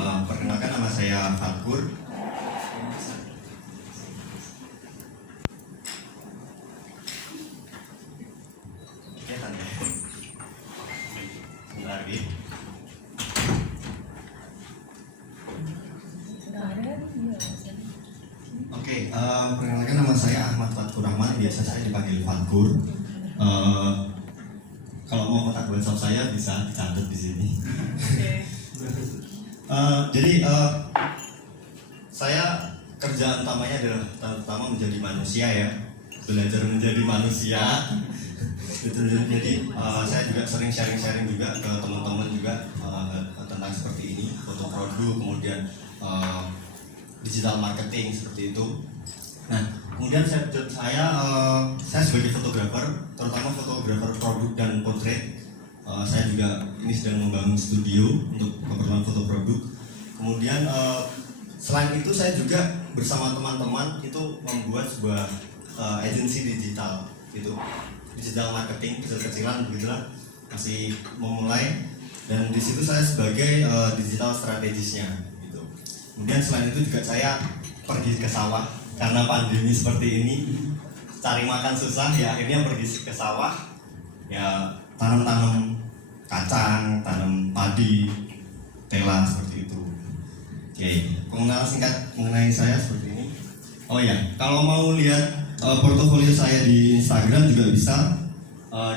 Perkenalkan, nama saya Fatkur. Oke, tante. Sebentar lagi. Oke, perkenalkan, nama saya Ahmad Fatkur Rahman. Biasa saya dipanggil Fatkur. Kalau mau kontak WhatsApp saya bisa dicatat di sini. Jadi saya kerjaan utamanya adalah terutama menjadi manusia ya, belajar menjadi manusia. Jadi saya juga sering sharing juga ke teman-teman juga tentang seperti ini, foto produk, kemudian digital marketing seperti itu. Nah, kemudian saya sebagai fotografer, terutama fotografer produk dan potret. Saya juga ini sedang membangun studio untuk keperluan foto produk. Kemudian selain itu saya juga bersama teman-teman itu membuat sebuah agensi digital, gitu, digital marketing kecil-kecilan begitulah, masih memulai. Dan di situ saya sebagai digital strategisnya, gitu. Kemudian selain itu juga saya pergi ke sawah karena pandemi seperti ini, cari makan susah ya, akhirnya pergi ke sawah ya, tanam kacang, tanam padi, tela seperti itu. Oke, pengenalan singkat mengenai saya seperti ini. Oh ya, kalau mau lihat portofolio saya di Instagram juga bisa,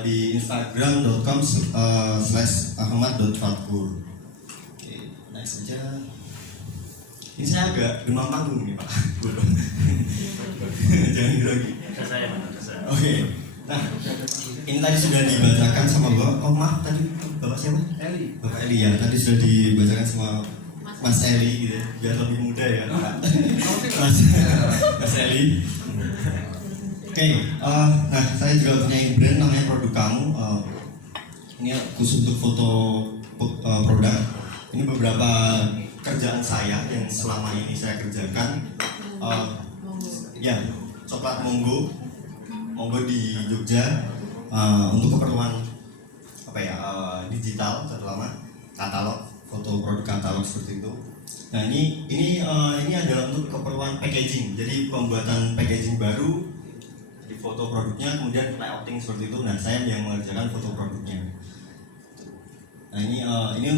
di instagram.com/ahmad.fatkur. Oke, next saja. Ini saya agak demam panggung nih Pak. Jangan grogi. Oke. Nah, ini tadi sudah dibacakan sama Bapak. Oh maaf, tadi Bapak siapa? Eli. Bapak Eli ya. Tadi sudah dibacakan sama Mas Eli gitu, biar lebih muda ya. Mas Eli. Oke, nah saya juga punya brand namanya Produk Kamu. Ini khusus untuk foto produk. Ini beberapa kerjaan saya yang selama ini saya kerjakan. Ya, coklat monggo di Jogja, untuk keperluan digital, terutama katalog, foto produk katalog seperti itu. Nah ini adalah untuk keperluan packaging, jadi pembuatan packaging baru di foto produknya, kemudian layouting seperti itu. Nah saya yang mengerjakan foto produknya. Nah ini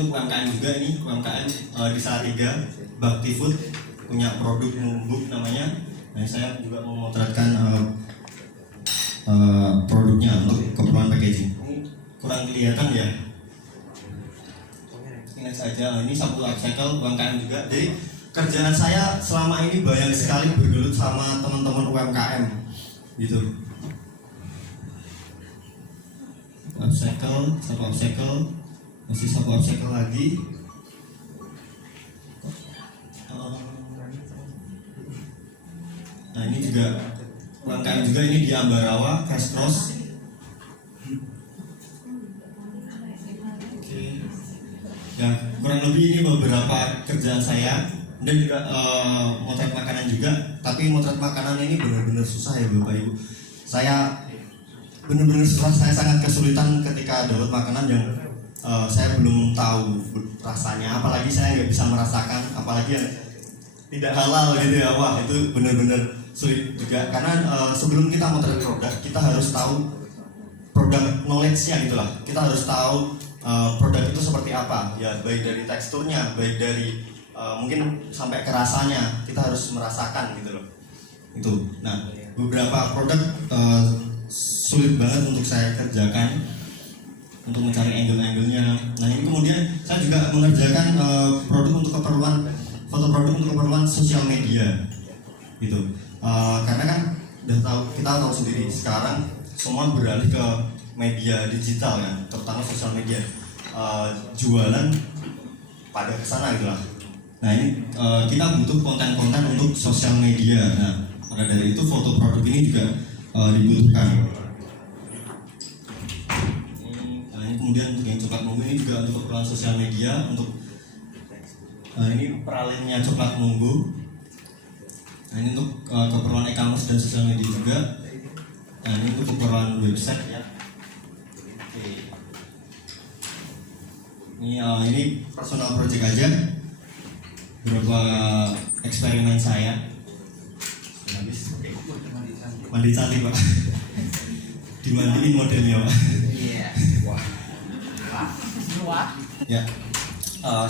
untuk UMKM juga, ini UMKM di Salatiga, Bakti Food punya produk numbuk namanya. Nah saya juga memotretkan produknya untuk keperluan packaging. Ini kurang kelihatan ya. Ini saja. Ini sapu upcycle UMKM juga. Jadi kerjaan saya selama ini banyak sekali bergelut sama teman-teman UMKM, gitu. Upcycle, sapu upcycle, masih sapu upcycle lagi. Nah ini juga UMKM juga, ini di Ambarawa, Cash Cross. Oke. Ya kurang lebih ini beberapa kerjaan saya. Dan juga motret makanan juga. Tapi motret makanan ini benar-benar susah ya Bapak Ibu. Saya benar-benar susah, saya sangat kesulitan ketika dapat makanan yang saya belum tahu rasanya. Apalagi saya nggak bisa merasakan, apalagi yang tidak halal gitu ya. Wah itu benar-benar sulit juga, karena sebelum kita motret produk kita harus tahu produk knowledge-nya gitulah. Kita harus tahu produk itu seperti apa ya, baik dari teksturnya, baik dari mungkin sampai ke rasanya, kita harus merasakan gitu loh. Itu. Nah beberapa produk sulit banget untuk saya kerjakan, untuk mencari angle-angle-nya. Nah ini kemudian saya juga mengerjakan produk untuk keperluan foto produk untuk keperluan sosial media, gitu. Karena kan kita tahu sendiri sekarang semua beralih ke media digital ya, terutama sosial media, jualan pada kesana gitu lah. Nah ini kita butuh konten-konten untuk sosial media. Nah maka dari itu foto produk ini juga dibutuhkan. Nah ini kemudian untuk yang coklat monggo ini juga untuk keperluan sosial media, untuk ini pralinnya coklat monggo. Nah ini untuk keperluan e-commerce dan sosial media juga. Nah ini untuk keperluan website ya. Oke. Ini personal project aja. beberapa eksperimen saya. Habis. Mandi cantik Pak. Dimandiin modelnya Pak. Iya. Wah. Ya.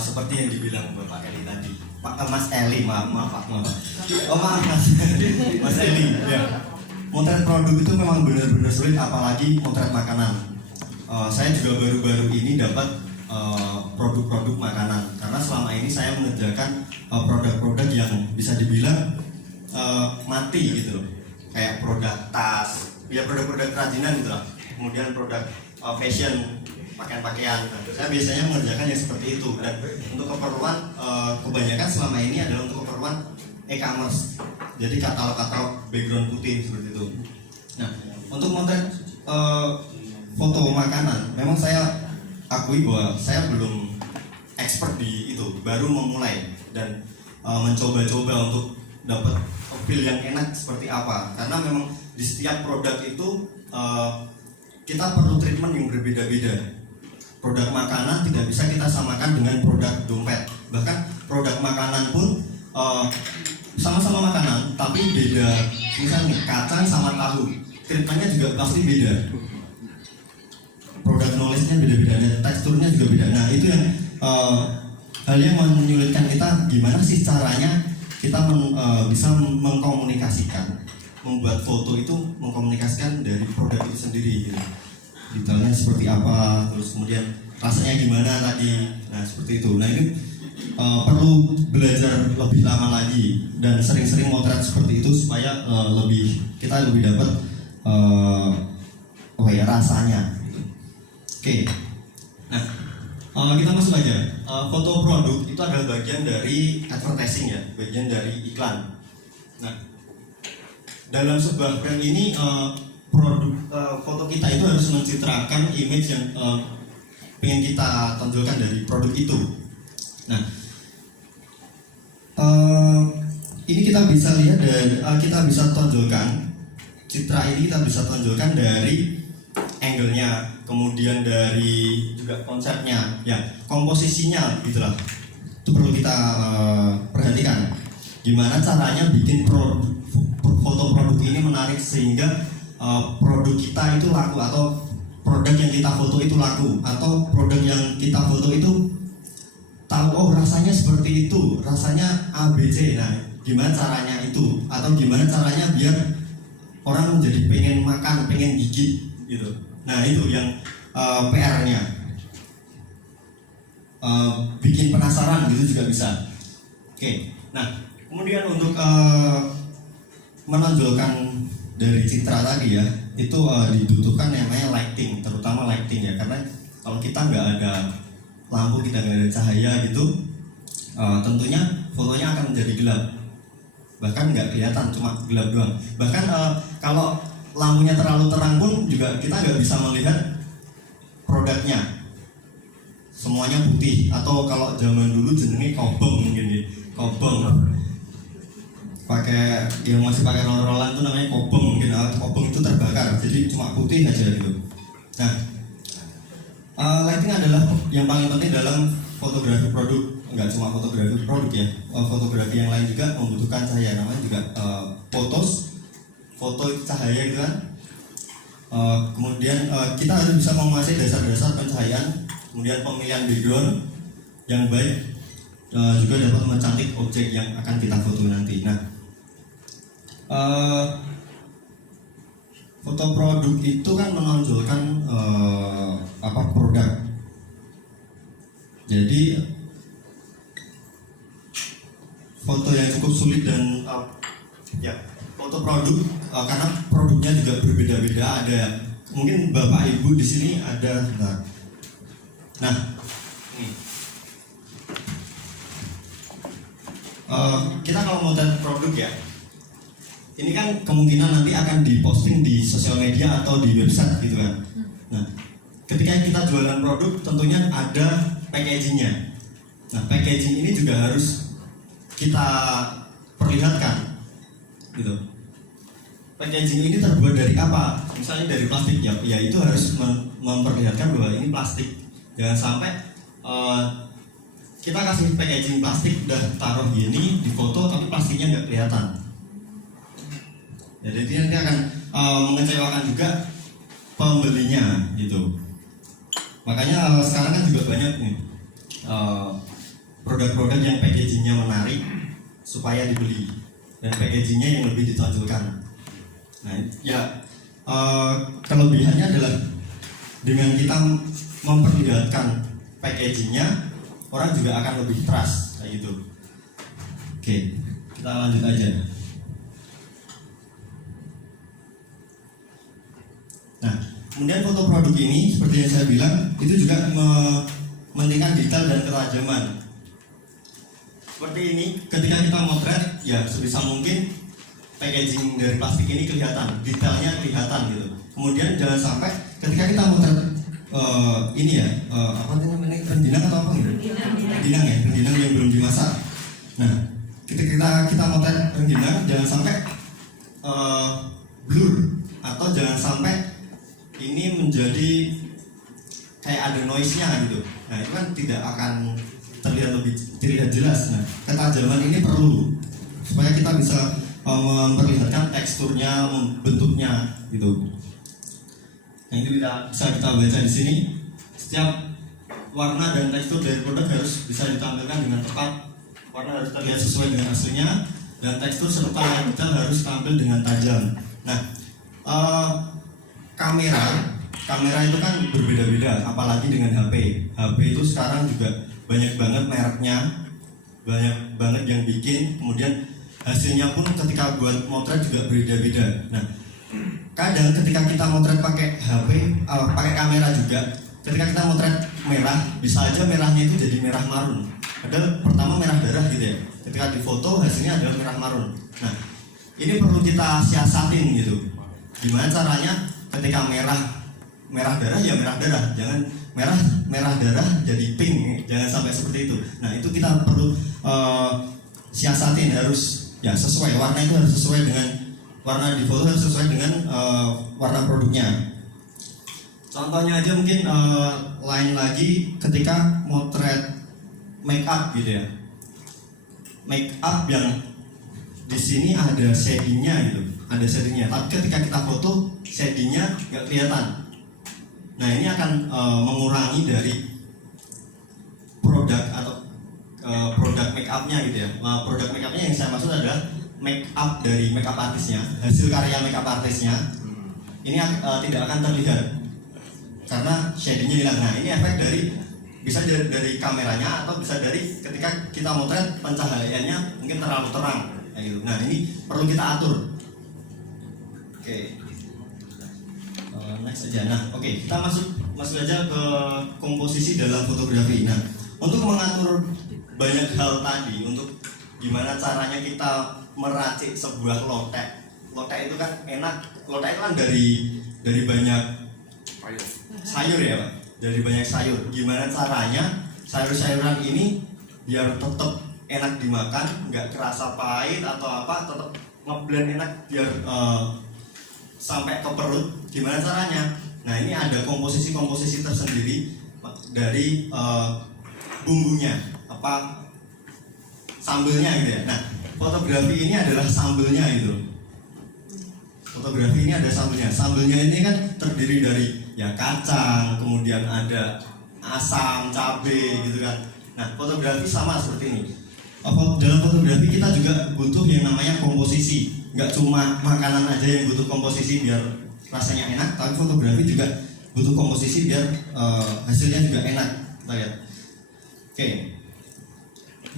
Seperti yang dibilang Bapak Eli tadi. Mas Eli, maaf Pak. Oh maaf Mas Eli. Ya. Motret produk itu memang benar-benar sulit, apalagi motret makanan. Saya juga baru-baru ini dapat produk-produk makanan, karena selama ini saya mengerjakan produk-produk yang bisa dibilang mati gitu loh, kayak produk tas, ya produk-produk kerajinan gitu lah, kemudian produk fashion, pakaian-pakaian. Saya biasanya mengerjakan yang seperti itu, dan untuk keperluan kebanyakan selama ini adalah untuk keperluan e-commerce. Jadi katalog-katalog background putih seperti itu. Nah, untuk motret foto makanan, memang saya akui bahwa saya belum expert di itu, baru memulai dan mencoba-coba untuk dapat feel yang enak seperti apa. Karena memang di setiap produk itu kita perlu treatment yang berbeda-beda. Produk makanan tidak bisa kita samakan dengan produk dompet. Bahkan produk makanan pun sama-sama makanan, tapi beda. Misalnya kacang sama tahu, treatmentnya juga pasti beda. Produk knowledge-nya beda-beda, dan teksturnya juga beda. Nah itu yang hal yang menyulitkan kita, gimana sih caranya kita bisa mengkomunikasikan, membuat foto itu mengkomunikasikan dari produk itu sendiri. Gitu. Detailnya seperti apa, terus kemudian rasanya gimana tadi. Nah seperti itu. Nah ini perlu belajar lebih lama lagi dan sering-sering motret seperti itu supaya kita lebih dapat rasanya. Oke. Nah kita masuk aja. Foto produk itu adalah bagian dari advertising ya, bagian dari iklan. Nah dalam sebuah brand ini foto kita itu harus mencitrakan image yang ingin kita tonjolkan dari produk itu. Nah, ini kita bisa lihat dari kita bisa tonjolkan citra ini, kita bisa tonjolkan dari angle-nya, kemudian dari juga konsepnya, ya komposisinya gitulah. Itu perlu kita perhatikan. Gimana caranya bikin foto produk ini menarik sehingga produk kita itu laku, atau produk yang kita foto itu laku, atau produk yang kita foto itu tahu, oh rasanya seperti itu, rasanya ABC. Nah, gimana caranya itu, atau gimana caranya biar orang menjadi pengen makan, pengen gigit gitu. Nah itu yang PR-nya. Bikin penasaran gitu juga bisa. Oke. Nah kemudian untuk menonjolkan dari citra tadi ya, itu dibutuhkan namanya lighting, terutama lighting ya, karena kalau kita nggak ada lampu, kita nggak ada cahaya gitu, tentunya fotonya akan menjadi gelap, bahkan nggak kelihatan, cuma gelap doang. Bahkan kalau lampunya terlalu terang pun juga kita nggak bisa melihat produknya, semuanya putih. Atau kalau zaman dulu jenenge kobong, mungkin ya, kobong, pakai yang masih pakai roll-rollan itu namanya kobong, mungkin kobong itu terbakar, jadi cuma putih aja gitu. Nah lighting adalah yang paling penting dalam fotografi produk. Enggak cuma fotografi produk ya, fotografi yang lain juga membutuhkan cahaya, namanya juga foto itu cahaya gitu kan. Kemudian kita harus bisa menguasai dasar-dasar pencahayaan, kemudian pemilihan background yang baik juga dapat mencantik objek yang akan kita foto nanti. Nah foto produk itu kan menonjolkan produk. Jadi foto yang cukup sulit dan ya foto produk karena produknya juga berbeda-beda. Ada mungkin bapak ibu di sini ada. Nah ini kita kalau mau lihat produk ya, ini kan kemungkinan nanti akan diposting di sosial media atau di website gitu kan. Nah ketika kita jualan produk tentunya ada packagingnya. Nah packaging ini juga harus kita perlihatkan gitu. Packaging ini terbuat dari apa? Misalnya dari plastik ya, itu harus memperlihatkan bahwa ini plastik. Jangan sampai kita kasih packaging plastik udah taruh gini di foto tapi plastiknya nggak kelihatan. Ya, jadi nanti akan mengecewakan juga pembelinya gitu. Makanya sekarang kan juga banyak nih produk-produk yang packagingnya menarik supaya dibeli dan packagingnya yang lebih ditonjolkan. Nah, ya kelebihannya adalah dengan kita memperlihatkan packagingnya, orang juga akan lebih trust kayak gitu. Oke, kita lanjut aja. Nah, kemudian foto produk ini seperti yang saya bilang itu juga mementingkan detail dan ketajaman. Seperti ini, ketika kita motret, ya sebisa mungkin packaging dari plastik ini kelihatan, detailnya kelihatan gitu. Kemudian jangan sampai ketika kita motret ini ya, apa namanya, rengginang atau apa gitu? Rengginang ya, rengginang yang belum dimasak. Nah, ketika kita motret rengginang, jangan sampai blur atau jangan sampai ini menjadi kayak ada noise-nya gitu. Nah, itu kan tidak akan terlihat jelas. Nah, ketajaman ini perlu supaya kita bisa memperlihatkan teksturnya, bentuknya gitu. Nah, itu bisa kita baca di sini. Setiap warna dan tekstur dari produk harus bisa ditampilkan dengan tepat. Warna harus terlihat sesuai dengan aslinya dan tekstur serta detail harus tampil dengan tajam. Nah, kamera itu kan berbeda-beda, apalagi dengan HP. HP itu sekarang juga banyak banget mereknya, banyak banget yang bikin, kemudian hasilnya pun ketika buat motret juga berbeda-beda. Nah, kadang ketika kita motret pakai HP, pakai kamera juga, ketika kita motret merah, bisa aja merahnya itu jadi merah marun. Padahal pertama merah darah gitu ya. Ketika difoto hasilnya adalah merah marun. Nah, ini perlu kita siasatin gitu. Gimana caranya ketika merah darah ya merah darah, jangan merah darah jadi pink, jangan sampai seperti itu. Nah, itu kita perlu siasatin, harus ya sesuai, warna itu harus sesuai dengan warna di foto, harus sesuai dengan warna produknya. Contohnya aja mungkin lain lagi ketika motret make up gitu ya. Make up yang di sini ada shadingnya gitu, ada shadingnya. Tapi ketika kita foto shadingnya nggak kelihatan. Nah, ini akan mengurangi dari produk atau produk make upnya gitu ya. Produk make upnya yang saya maksud adalah make up dari make up artisnya, hasil karya make up artisnya. Ini tidak akan terlihat karena shadingnya hilang. Nah, ini efek dari bisa dari kameranya atau bisa dari ketika kita motret pencahayaannya mungkin terlalu terang kayak gitu. Nah, ini perlu kita atur. Oke. Next aja. Nah, oke, kita masuk aja ke komposisi dalam fotografi. Nah, untuk mengatur banyak hal tadi, untuk gimana caranya kita meracik sebuah lotek. Lotek itu kan enak. Lotek itu kan dari banyak sayur ya, Pak. Dari banyak sayur. Gimana caranya sayur-sayuran ini biar tetap enak dimakan, nggak kerasa pahit atau apa, tetap ngeblend enak biar sampai ke perut. Gimana caranya? Nah, ini ada komposisi tersendiri dari bumbunya, apa sambelnya gitu ya. Nah, fotografi ini adalah sambelnya itu. Fotografi ini ada sambelnya. Sambelnya ini kan terdiri dari ya kacang, kemudian ada asam, cabai gitu kan. Nah, fotografi sama seperti ini. Dalam fotografi kita juga butuh yang namanya komposisi. Nggak cuma makanan aja yang butuh komposisi biar rasanya enak, tapi fotografi juga butuh komposisi biar hasilnya juga enak. Kita lihat. Oke.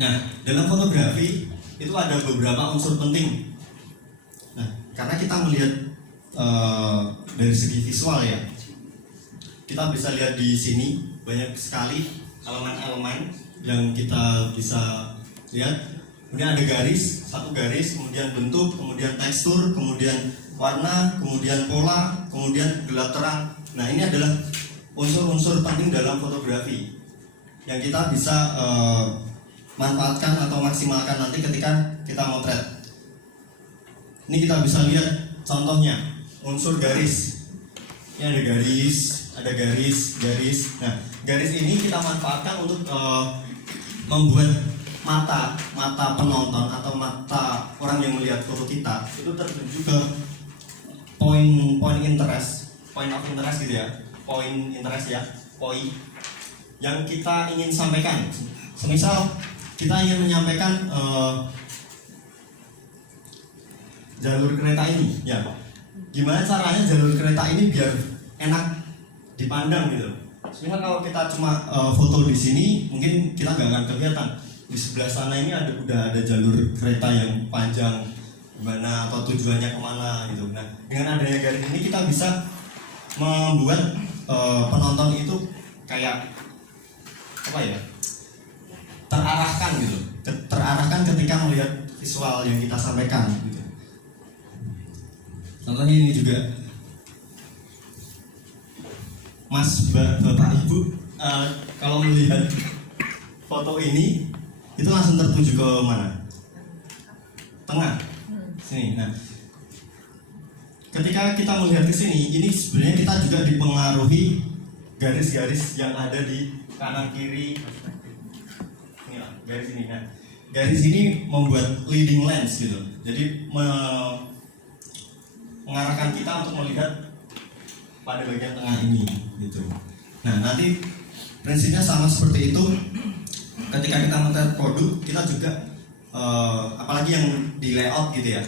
Nah, dalam fotografi itu ada beberapa unsur penting. Nah, karena kita melihat dari segi visual ya, kita bisa lihat di sini banyak sekali elemen-elemen yang kita bisa lihat. Kemudian ada garis, satu garis, kemudian bentuk, kemudian tekstur, kemudian warna, kemudian pola, kemudian gelap terang. Nah, ini adalah unsur-unsur penting dalam fotografi yang kita bisa manfaatkan atau maksimalkan nanti ketika kita motret. Ini kita bisa lihat contohnya, unsur garis. Ini ada garis. Nah, garis ini kita manfaatkan untuk membuat mata penonton atau mata orang yang melihat foto kita itu tertuju ke point of interest gitu ya, point interest ya, poin yang kita ingin sampaikan. Semisal kita ingin menyampaikan jalur kereta ini, ya gimana caranya jalur kereta ini biar enak dipandang gitu. Semisal kalau kita cuma foto di sini, mungkin kita nggak akan kelihatan. Di sebelah sana ini udah ada jalur kereta yang panjang, gimana atau tujuannya kemana gitu. Nah, dengan adanya garis ini kita bisa membuat penonton itu kayak apa ya? Terarahkan gitu. Terarahkan ketika melihat visual yang kita sampaikan gitu. Contohnya ini juga, Mas, Bapak, Ibu, kalau melihat foto ini itu langsung tertuju ke mana? Tengah, sini. Nah, ketika kita melihat ke sini, ini sebenarnya kita juga dipengaruhi garis-garis yang ada di kanan kiri. Inilah garis ini. Nah, garis ini membuat leading lens gitu. Jadi mengarahkan kita untuk melihat pada bagian tengah ini gitu. Nah, nanti prinsipnya sama seperti itu. Ketika kita melihat produk, kita juga apalagi yang di layout gitu ya,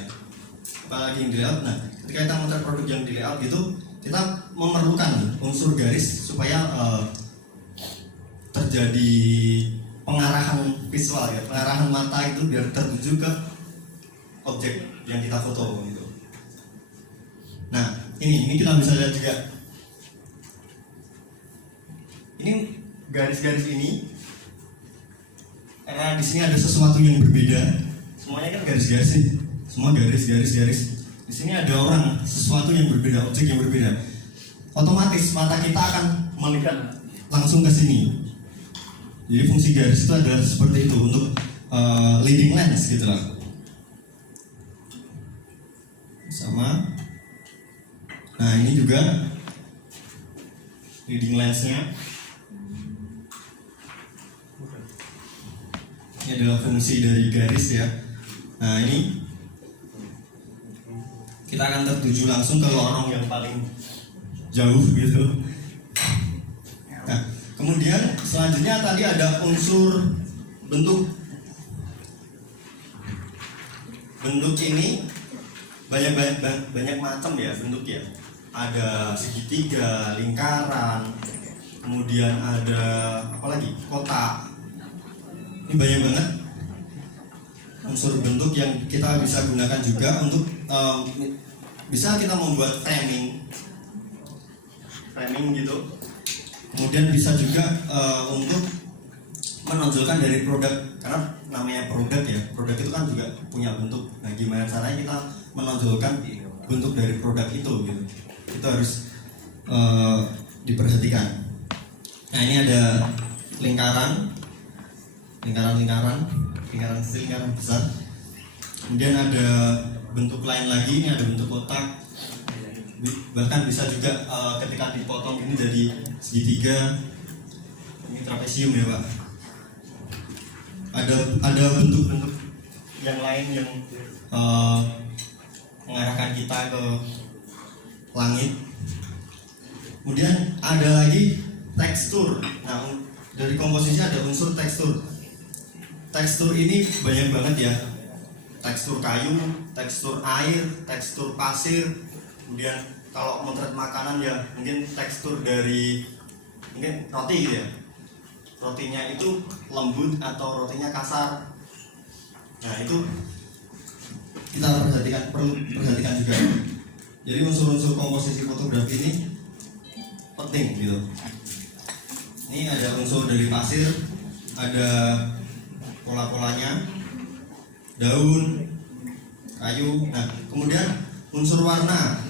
apalagi yang di layout. Nah, ketika kita melihat produk yang di layout gitu, kita memerlukan unsur garis supaya terjadi pengarahan visual ya, pengarahan mata itu biar tertuju ke objek yang kita foto gitu. Nah, ini kita bisa lihat juga. Ini garis-garis ini, karena di sini ada sesuatu yang berbeda. Semuanya kan garis-garis nih, semua garis. Di sini ada orang, sesuatu yang berbeda, objek yang berbeda. Otomatis mata kita akan melihat langsung ke sini. Jadi fungsi garis itu adalah seperti itu untuk leading lens gitu lah. Sama. Nah, ini juga leading lensnya. Ini adalah fungsi dari garis ya. Nah, ini kita akan tertuju langsung ke lorong yang paling jauh gitu. Nah, kemudian selanjutnya tadi ada unsur bentuk. Bentuk ini banyak macam ya bentuk ya. Ada segitiga, lingkaran, kemudian ada apa lagi? Kotak. Ini banyak banget unsur bentuk yang kita bisa gunakan juga untuk bisa kita membuat framing gitu. Kemudian bisa juga untuk menonjolkan dari produk, karena namanya produk ya. Produk itu kan juga punya bentuk. Nah, gimana caranya kita menonjolkan bentuk dari produk itu gitu. Itu harus diperhatikan. Nah, ini ada lingkaran kecil, lingkaran besar. Kemudian ada bentuk lain lagi, ini ada bentuk kotak. Bahkan bisa juga ketika dipotong ini jadi segitiga. Ini trapesium ya, Pak. Ada bentuk-bentuk yang lain yang mengarahkan kita ke langit. Kemudian ada lagi tekstur. Nah, dari komposisi ada unsur tekstur. Tekstur ini banyak banget ya. Tekstur kayu, tekstur air, tekstur pasir. Kemudian kalau motret makanan ya mungkin tekstur dari mungkin roti gitu ya. Rotinya itu lembut atau rotinya kasar. Nah, itu kita perlu perhatikan juga. Jadi unsur-unsur komposisi fotografi ini penting gitu. Ini ada unsur dari pasir, ada pola-polanya, daun, kayu. Nah, kemudian unsur warna,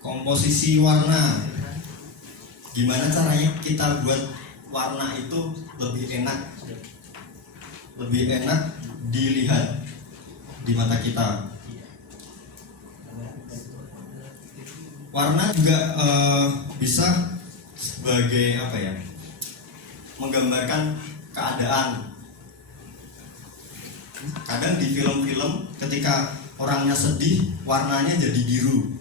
komposisi warna. Gimana caranya kita buat warna itu lebih enak dilihat di mata kita. Warna juga bisa sebagai apa ya, menggambarkan keadaan. Kadang di film-film ketika orangnya sedih, warnanya jadi biru.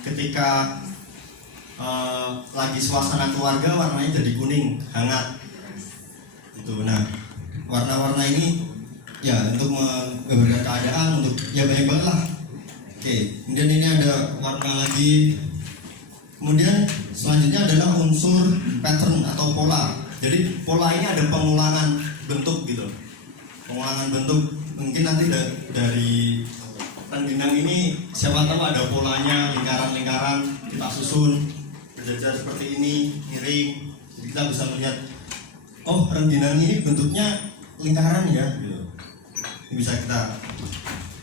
Ketika lagi suasana keluarga, warnanya jadi kuning, hangat. Itu. Nah, warna-warna ini ya untuk menggambarkan keadaan, untuk ya banyak banget lah. Oke, kemudian ini ada warna lagi. Kemudian selanjutnya adalah unsur pattern atau pola. Jadi pola ini ada pengulangan bentuk gitu. Pengulangan bentuk, mungkin nanti dari rengginang ini siapa tahu ada polanya, lingkaran-lingkaran kita susun berjajar seperti ini, miring. Jadi kita bisa melihat, oh rengginang ini bentuknya lingkaran ya gitu. Ini bisa kita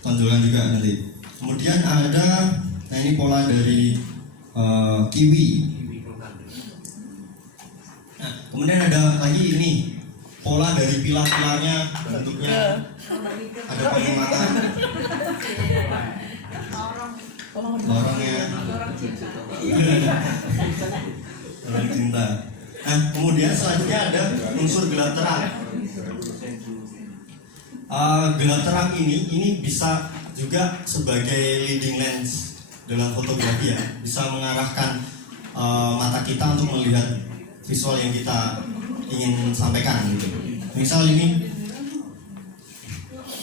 tonjolkan juga nanti. Kemudian ada, nah ini pola dari kiwi. Nah, kemudian ada lagi ini pola dari pilar-pilarnya, bentuknya ada pengulangan lorongnya, orang cinta. Nah, kemudian selanjutnya ada unsur gelap terang. Gelap terang ini bisa juga sebagai leading lens dalam fotografi ya, bisa mengarahkan mata kita untuk melihat visual yang kita ingin sampaikan gitu. Misal ini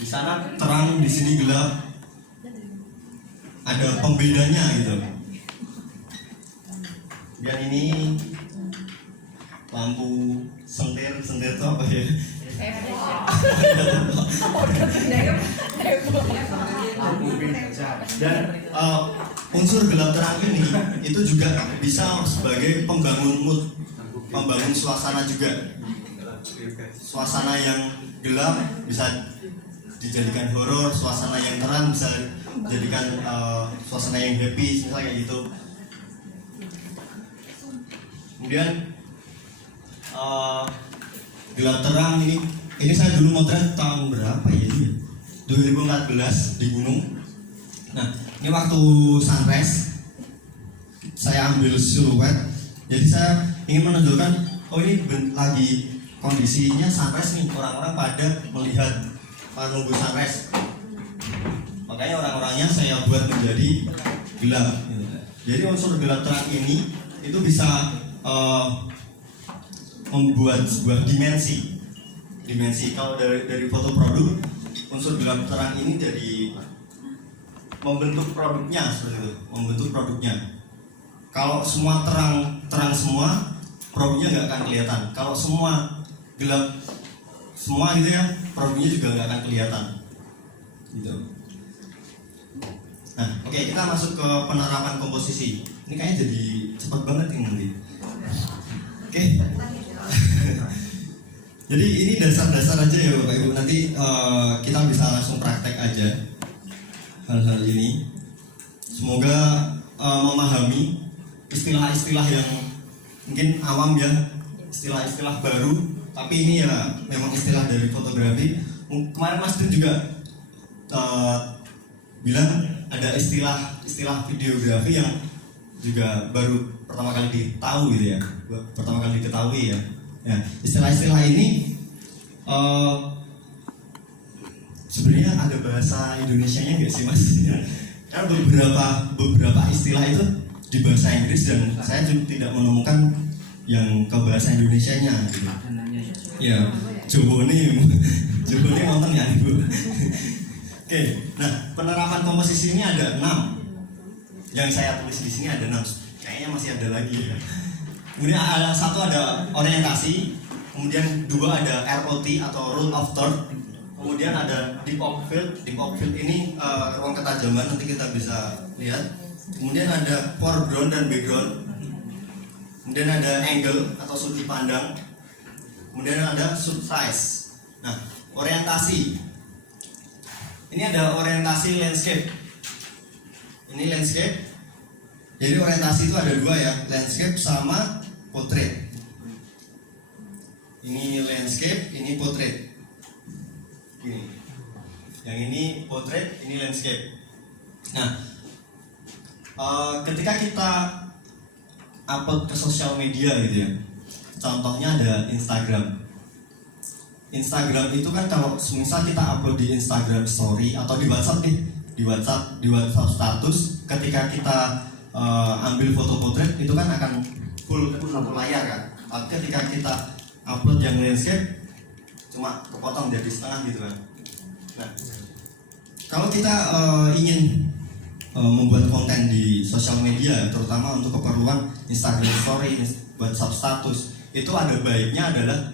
di sana terang, di sini gelap, ada pembedanya gitu. Dan ini lampu sentir itu apa ya? Dan unsur gelap terang ini itu juga bisa sebagai pembangun mood, pembangun suasana juga. Suasana yang gelap bisa dijadikan horor, suasana yang terang bisa dijadikan suasana yang happy, misalnya kayak gitu. Kemudian gelap terang ini saya dulu motret tahun berapa ya ini? 2014 di gunung. Nah, ini waktu sunrise saya ambil siluet. Jadi saya ingin menunjukkan, oh ini lagi kondisinya sunrise nih, orang-orang pada melihat menunggu sunrise. Makanya orang-orangnya saya buat menjadi gelap. Jadi unsur gelap terang ini itu bisa membuat sebuah dimensi. Kalau dari foto produk, unsur gelap terang ini jadi membentuk produknya seperti itu, membentuk produknya. Kalau semua terang semua, produknya nggak akan kelihatan. Kalau semua gelap semua gitu ya, produknya juga nggak akan kelihatan. Gitu. Nah, oke, kita masuk ke penerapan komposisi. Ini kayaknya jadi cepat banget ini nanti. Oke. Jadi ini dasar-dasar aja ya Bapak Ibu. Nanti kita bisa langsung praktek aja hal-hal ini. Semoga memahami istilah-istilah yang mungkin awam ya, istilah-istilah baru. Tapi ini ya memang istilah dari fotografi. Kemarin Mas Din juga bilang ada istilah videografi yang juga baru pertama kali ditahu gitu ya, pertama kali diketahui ya. Ya, istilah-istilah ini sebenarnya ada bahasa Indonesianya nggak sih Mas? Karena beberapa istilah itu di bahasa Inggris dan saya juga tidak menemukan yang ke bahasa Indonesianya gitu. Ya, Jobone nonton ya Ibu. Oke, nah penerapan komposisi ini ada 6. Yang saya tulis di sini ada 6. Kayaknya masih ada lagi ya. Kemudian ada orientasi, kemudian 2 ada ROT atau rule of third, kemudian ada deep of field ini ruang ketajaman, nanti kita bisa lihat. Kemudian ada foreground dan background, kemudian ada angle atau sudut pandang, kemudian ada subsize. Nah, orientasi ini ada orientasi landscape. Ini landscape. Jadi orientasi itu ada 2 ya, landscape sama portrait. Ini landscape, ini portrait. Ini. Yang ini portrait, ini landscape. Nah, ketika kita upload ke sosial media gitu ya, contohnya ada Instagram. Instagram itu kan kalau misal kita upload di Instagram Story atau di WhatsApp nih, di WhatsApp status, ketika kita ambil foto potret itu kan akan full satu layar kan. Tapi ketika kita upload yang landscape cuma kepotong jadi setengah gitu kan. Nah, kalau kita ingin membuat konten di sosial media, terutama untuk keperluan Instagram Story, WhatsApp status, itu ada baiknya adalah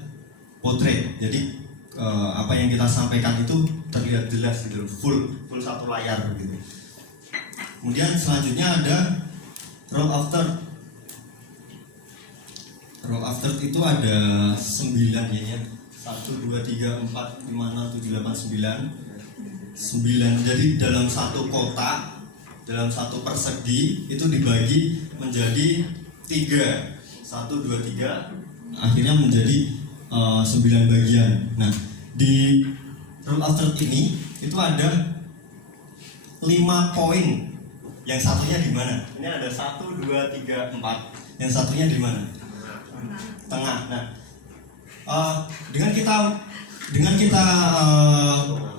potret. Jadi apa yang kita sampaikan itu terlihat jelas gitu, full satu layar gitu. Kemudian selanjutnya ada roll after. Roll after itu ada 9 ya. 1, 2, 3, 4, 5, 6, 7, 8, 9. Jadi dalam satu kotak, dalam satu persegi itu dibagi menjadi 3. 1, 2, 3, akhirnya menjadi 9 bagian. Nah, di rule after ini itu ada 5 poin. Yang satunya di mana? Ini ada 1, 2, 3, 4. Yang satunya di mana? Tengah. Nah, dengan kita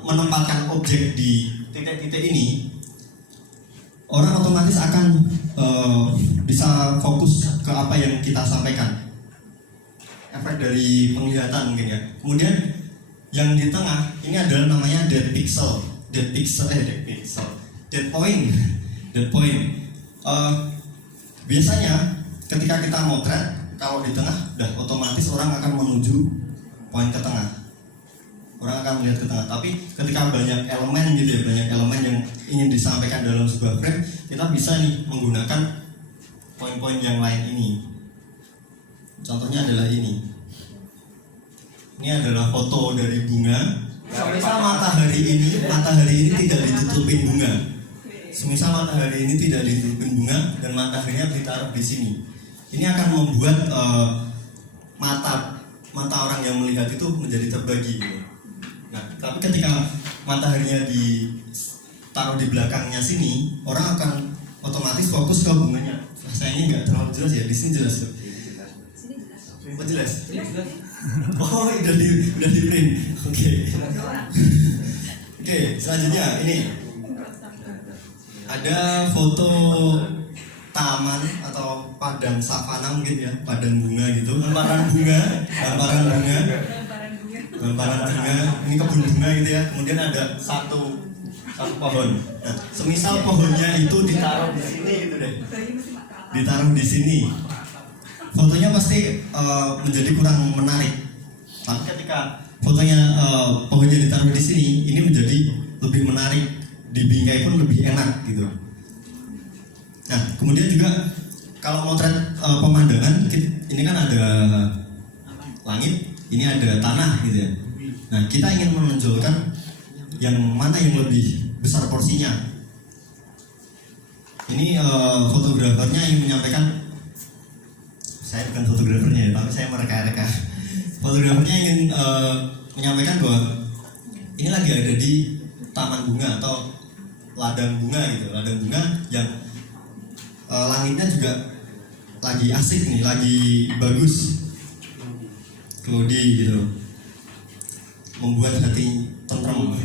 menempatkan objek di titik-titik ini, orang otomatis akan bisa fokus ke apa yang kita sampaikan. Efek dari penglihatan mungkin ya. Kemudian yang di tengah ini adalah namanya dead point. Biasanya ketika kita motret, kalau di tengah udah otomatis orang akan menuju poin ke tengah. Orang akan melihat ke tengah. Tapi ketika banyak elemen gitu ya, banyak elemen yang ingin disampaikan dalam sebuah frame, kita bisa nih menggunakan poin-poin yang lain ini. Contohnya adalah ini. Ini adalah foto dari bunga. Semisal matahari ini tidak ditutupin bunga. Semisal matahari ini tidak ditutupin bunga dan mataharinya ditaruh di sini. Ini akan membuat mata orang yang melihat itu menjadi terbagi. Nah, tapi ketika mataharinya ditaruh di belakangnya sini, orang akan otomatis fokus ke bunganya. Nah, sayangnya nggak terlalu jelas ya, di sini jelas tuh. Oh, jelas? Oh, udah di print. Oke, selanjutnya ini ada foto taman atau padang savana mungkin ya, padang bunga gitu, hamparan bunga. Ini kebun bunga gitu ya. Kemudian ada satu pohon. Nah, semisal pohonnya itu ditaruh di sini gitu deh. Ditaruh di sini. Fotonya pasti menjadi kurang menarik. Tapi ketika fotonya pohonnya ditaruh di sini, ini menjadi lebih menarik, dibingkai pun lebih enak gitu. Nah, kemudian juga kalau motret pemandangan, ini kan ada langit, ini ada tanah gitu ya. Nah, kita ingin menonjolkan yang mana yang lebih besar porsinya. Ini fotografernya yang menyampaikan, saya bukan fotografernya ya, tapi saya mereka-reka. Fotografernya ingin menyampaikan bahwa ini lagi ada di taman bunga atau ladang bunga gitu, ladang bunga yang langitnya juga lagi asik nih, lagi bagus, cloudy gitu, membuat hati tentrem.